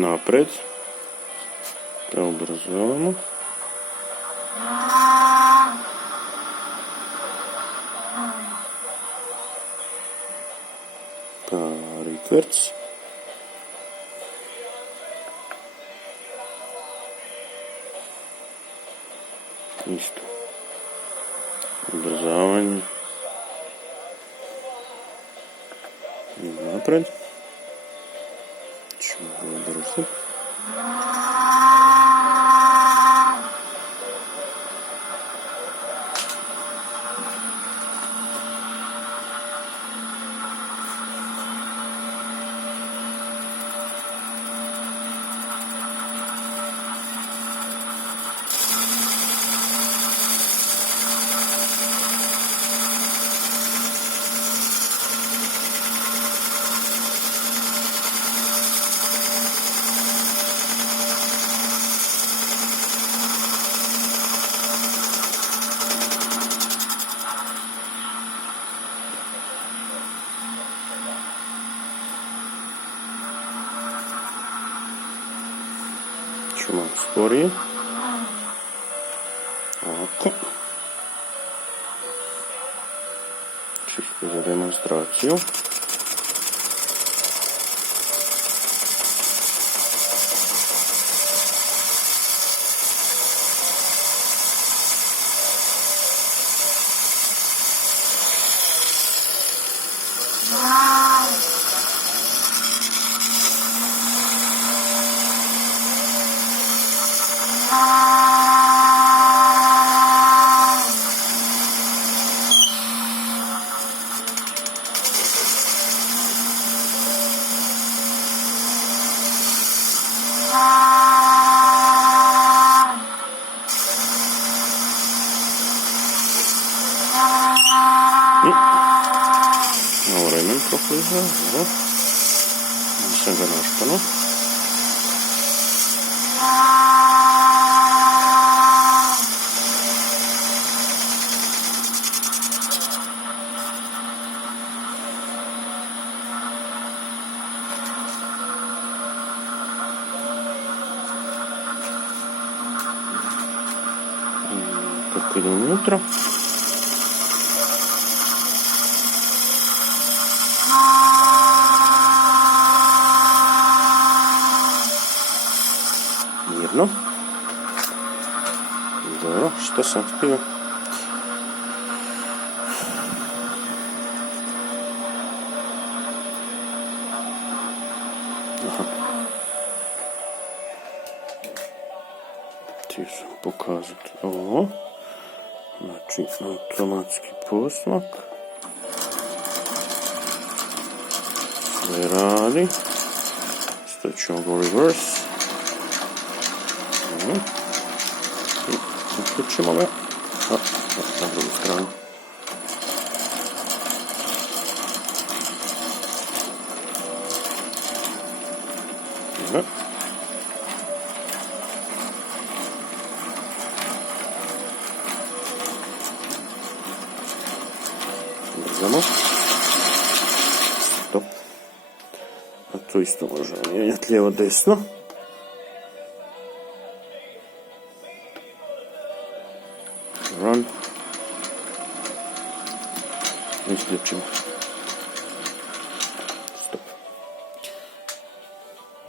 napred. Pa ubrzavamo. Pa rikverc. Isto. Ubrzavanje. I napred. Ćemo ubrzati. Ću malo sporije. Ovako. Čisto za demonstraciju. Malo remen proklizao, evo. Nisam ga našpano. Kako ide unutra. Mirno. Dobro, što sam htio? Aha. Htio sam pokazati ovo. Znači, automatski posmak. Sve radi. Sad ćemo go reverse. I uključimo ga. Na drugu stranu. Dobro. Brzamo. Stop. A tu isto možemo mijenjati lijevo desno. Run. Isključimo.